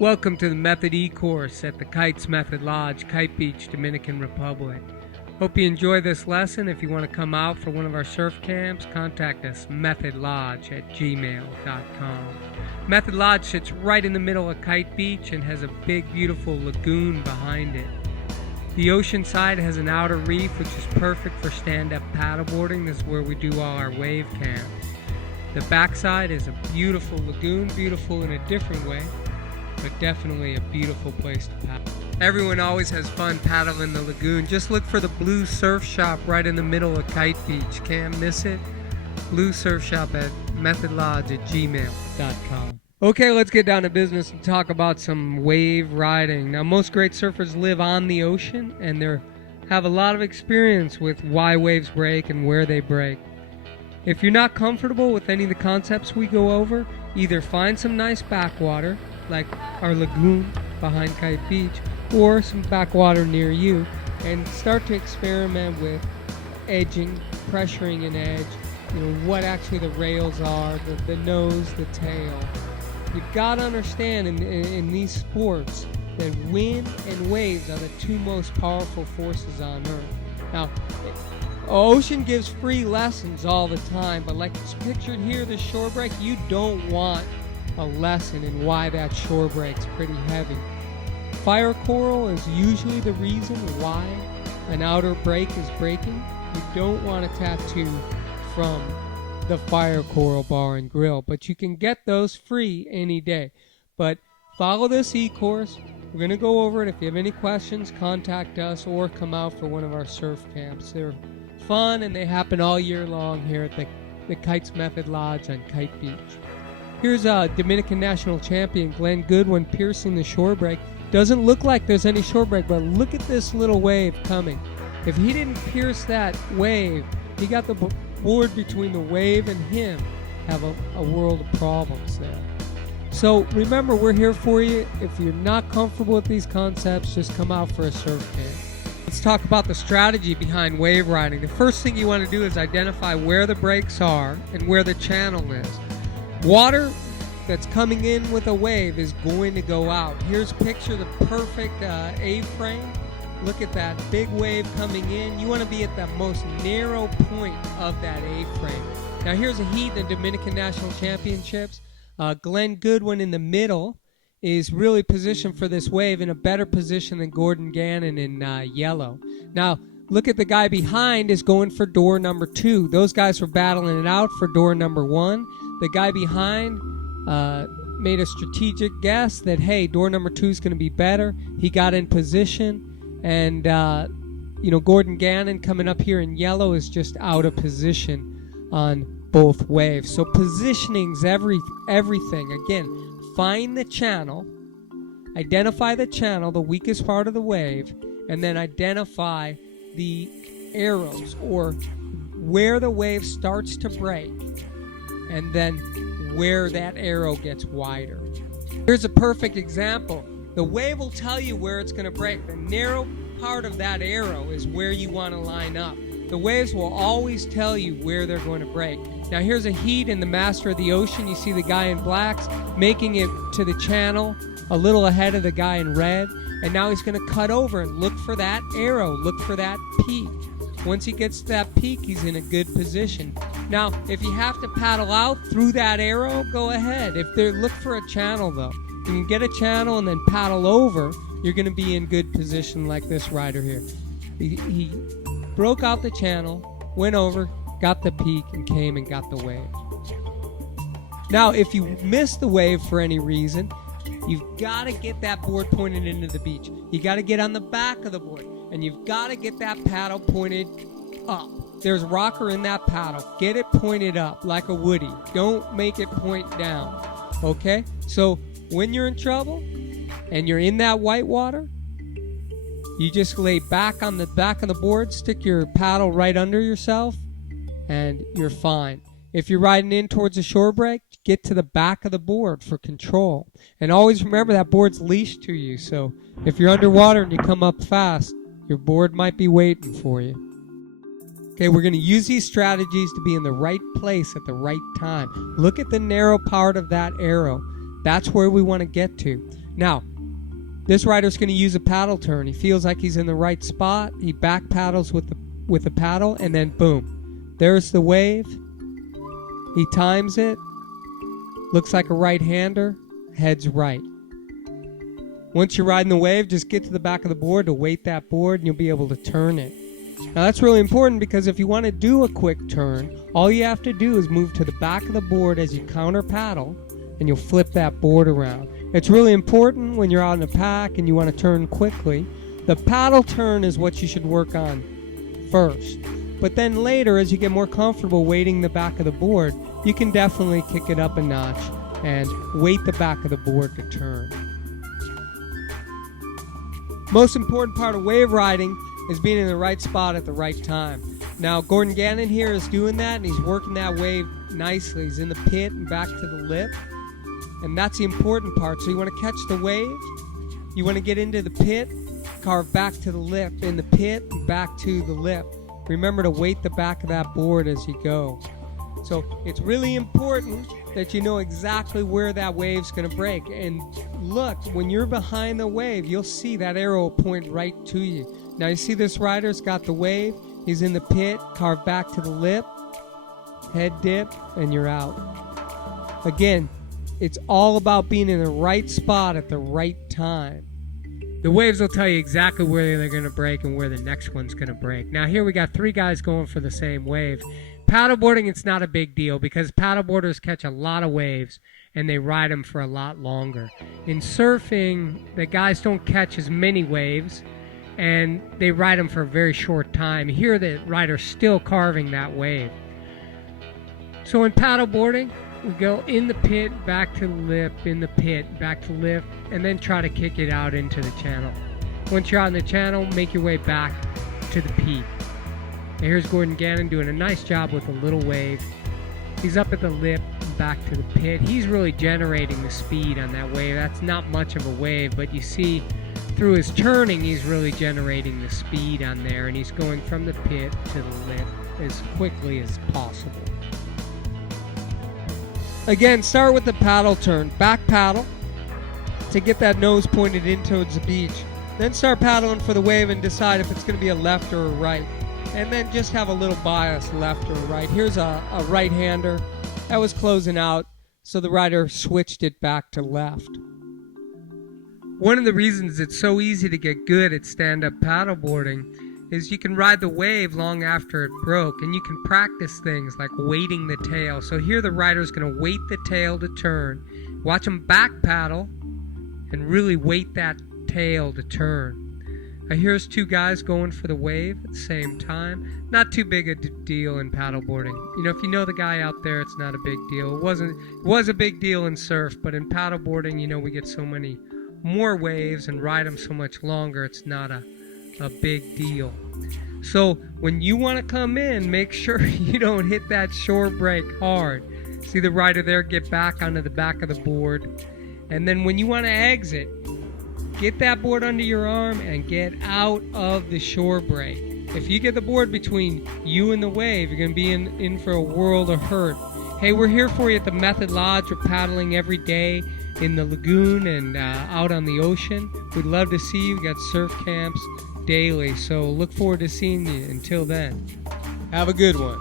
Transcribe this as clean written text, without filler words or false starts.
Welcome to the Method E course at the Kites Method Lodge, Kite Beach, Dominican Republic. Hope you enjoy this lesson. If you want to come out for one of our surf camps, contact us, methodlodge@gmail.com. Method Lodge sits right in the middle of Kite Beach and has a big, beautiful lagoon behind it. The ocean side has an outer reef, which is perfect for stand-up paddleboarding. This is where we do all our wave camps. The backside is a beautiful lagoon, beautiful in a different way, but definitely a beautiful place to paddle. Everyone always has fun paddling the lagoon. Just look for the Blue Surf Shop right in the middle of Kite Beach. Can't miss it. Blue Surf Shop at methodlodge@gmail.com. Okay, let's get down to business and talk about some wave riding. Now, most great surfers live on the ocean and they have a lot of experience with why waves break and where they break. If you're not comfortable with any of the concepts we go over, either find some nice backwater, like our lagoon behind Kite Beach, or some backwater near you, and start to experiment with edging, pressuring an edge, what actually the rails are, the nose, the tail. You've got to understand in these sports that wind and waves are the two most powerful forces on Earth. Now, ocean gives free lessons all the time, but like it's pictured here, the shore break, you don't want a lesson in why that shore break's pretty heavy. Fire coral is usually the reason why an outer break is breaking. You don't want a tattoo from the fire coral bar and grill, but you can get those free any day. But follow this e-course. We're going to go over it. If you have any questions, contact us or come out for one of our surf camps. They're fun and they happen all year long here at the Kites Method Lodge on Kite Beach. Here's Dominican national champion Glenn Goodwin piercing the shore break. Doesn't look like there's any shore break, but look at this little wave coming. If he didn't pierce that wave, he got the board between the wave and him. Have a world of problems there. So remember, we're here for you. If you're not comfortable with these concepts, just come out for a surf camp. Let's talk about the strategy behind wave riding. The first thing you want to do is identify where the breaks are and where the channel is. Water that's coming in with a wave is going to go out. Here's picture the perfect A-frame. Look at that big wave coming in. You want to be at the most narrow point of that A-frame. Now here's a heat in the Dominican National Championships. Glenn Goodwin in the middle is really positioned for this wave in a better position than Gordon Gannon in yellow. Now look at the guy behind is going for door number 2. Those guys were battling it out for door number 1. The guy behind made a strategic guess that, hey, door number 2 is going to be better. He got in position, and Gordon Gannon coming up here in yellow is just out of position on both waves. So positioning's everything. Again, find the channel, identify the channel, the weakest part of the wave, and then identify the arrows or where the wave starts to break, and then where that arrow gets wider. Here's a perfect example. The wave will tell you where it's going to break. The narrow part of that arrow is where you want to line up. The waves will always tell you where they're going to break. Now here's a heat in the Master of the Ocean. You see the guy in blacks making it to the channel a little ahead of the guy in red. And now he's going to cut over and look for that arrow, look for that peak. Once he gets to that peak, he's in a good position. Now, if you have to paddle out through that arrow, go ahead. Look for a channel though. You can get a channel and then paddle over, you're going to be in good position like this rider here. He broke out the channel, went over, got the peak, and came and got the wave. Now, if you miss the wave for any reason, you've got to get that board pointed into the beach. You got to get on the back of the board, and you've got to get that paddle pointed up. There's rocker in that paddle. Get it pointed up like a woody. Don't make it point down. Okay? So when you're in trouble and you're in that white water, you just lay back on the back of the board, stick your paddle right under yourself, and you're fine. If you're riding in towards a shore break, get to the back of the board for control. And always remember that board's leashed to you, so if you're underwater and you come up fast, your board might be waiting for you. Okay, we're going to use these strategies to be in the right place at the right time. Look at the narrow part of that arrow. That's where we want to get to. Now, this rider's going to use a paddle turn. He feels like he's in the right spot. He back paddles with the paddle, and then boom, there's the wave. He times it. Looks like a right-hander. Heads right. Once you're riding the wave, just get to the back of the board to weight that board, and you'll be able to turn it. Now that's really important because if you want to do a quick turn, all you have to do is move to the back of the board as you counter paddle, and you'll flip that board around. It's really important when you're out in a pack and you want to turn quickly. The paddle turn is what you should work on first. But then later, as you get more comfortable weighting the back of the board, you can definitely kick it up a notch and weight the back of the board to turn. Most important part of wave riding is being in the right spot at the right time. Now, Gordon Gannon here is doing that, and he's working that wave nicely. He's in the pit and back to the lip, and that's the important part. So you want to catch the wave, you want to get into the pit, carve back to the lip, in the pit, and back to the lip. Remember to weight the back of that board as you go. So it's really important that you know exactly where that wave's going to break. And look, when you're behind the wave, you'll see that arrow point right to you. Now you see this rider's got the wave. He's in the pit, carve back to the lip, head dip, and you're out. Again, it's all about being in the right spot at the right time. The waves will tell you exactly where they're going to break and where the next one's going to break. Now here we got 3 guys going for the same wave. Paddleboarding, it's not a big deal because paddleboarders catch a lot of waves and they ride them for a lot longer. In surfing, the guys don't catch as many waves and they ride them for a very short time. Here the rider's still carving that wave. So in paddleboarding, we go in the pit, back to the lip, in the pit, back to lip, and then try to kick it out into the channel. Once you're out in the channel, make your way back to the peak. And here's Gordon Gannon doing a nice job with a little wave. He's up at the lip, back to the pit. He's really generating the speed on that wave. That's not much of a wave, but you see through his turning, he's really generating the speed on there, and he's going from the pit to the lip as quickly as possible. Again, start with the paddle turn. Back paddle to get that nose pointed in towards the beach. Then start paddling for the wave and decide if it's going to be a left or a right. And then just have a little bias left or right. Here's a right-hander. That was closing out, so the rider switched it back to left. One of the reasons it's so easy to get good at stand-up paddleboarding is you can ride the wave long after it broke, and you can practice things like weighting the tail. So here the rider's going to weight the tail to turn. Watch them back paddle and really weight that tail to turn. Now here's 2 guys going for the wave at the same time. Not too big a deal in paddleboarding. You know, if you know the guy out there, it's not a big deal. It was a big deal in surf, but in paddleboarding, you know, we get so many more waves and ride them so much longer, it's not a big deal. So when you want to come in, make sure you don't hit that shore break hard. See the rider there get back onto the back of the board. And then when you want to exit, get that board under your arm and get out of the shore break. If you get the board between you and the wave, you're going to be in for a world of hurt. Hey, we're here for you at the Method Lodge. We're paddling every day in the lagoon and out on the ocean. We'd love to see you. We got surf camps daily, so look forward to seeing you. Until then, have a good one.